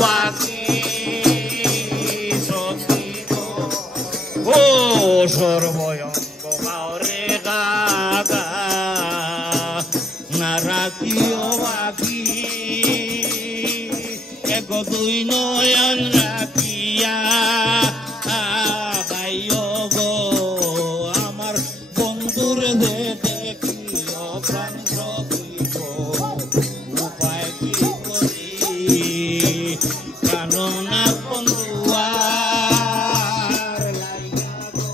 বাকি ও সর্বয়ঙ্গ গাওরে গাগা না রাখিও বাকি এক দুই নয়ন রাখিয়া গাইও গো আমার বন্ধুর দেখিও প্রাণ সখিব উপায় কি করি কাননা বন্ধুয়ার লাইগা গো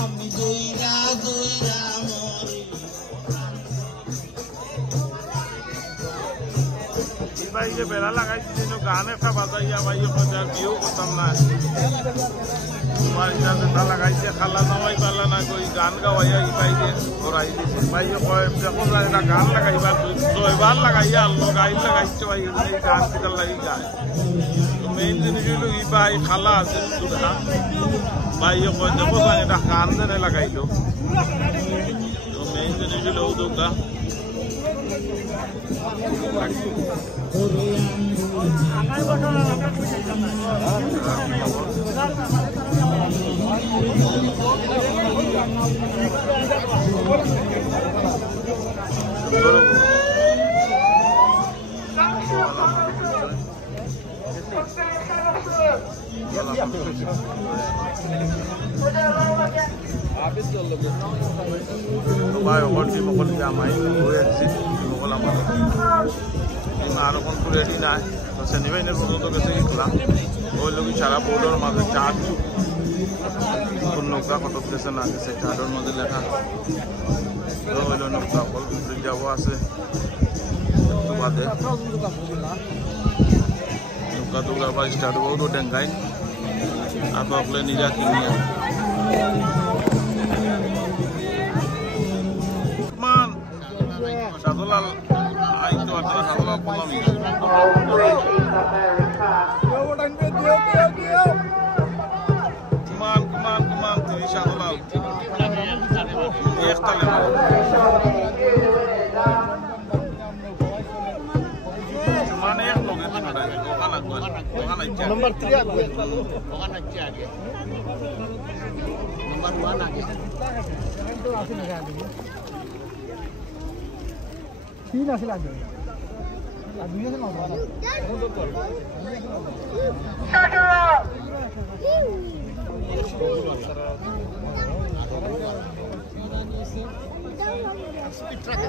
আমি দইরা দইরা মরি ভাই যে বেড়া লাগাইছি গান একটা বাজাইয়া ভাই বিয়েও করতাম না যেটা লাগাইছে খালা নামাই পারলা না কই গান গাওয়াইয়া ইবাইকে ঘোরাই দিছে ভাই কয় দেখো না গান লাগাইবার 6 বার লাগাইয়া আনলো গাইল লাগাইছে ভাই এই গান কিতার লাগি গায় তো মেইন জিনিস হলো ইবাই খালা আছে সুধা ভাই কয় দেখো না এটা গান দেনে লাগাইলো তো মেইন জিনিস হলো উদুকা ভাই ওখানে মকলি জামাই হয়ে যাচ্ছে মকল আমার আর এখন তো রেডি নাই তো শনিবার পর্যন্ত গেছে গেছিলাম ওই লোক সারা বোর্ডের মাঝে চার কোন নৌকা কত গেছে না গেছে চারের মাঝে লেখা হইল নৌকা কল যাবো আছে একটু বাদে নৌকা টুকা আবার স্টার্ট হবো তো ডেঙ্গাই আপলে নিজা কিনিয়া সাদুলাল আইতো আপনারা সাদুলাল কলমি কুমান তুই সাদুলাল একতালে মানে এক লগে नंबर 3 आगे नंबर 1 आगे तो आसे लगा देंगे 3 आसे लगा देंगे आदमी से लगा दो स्पीड ट्रैक है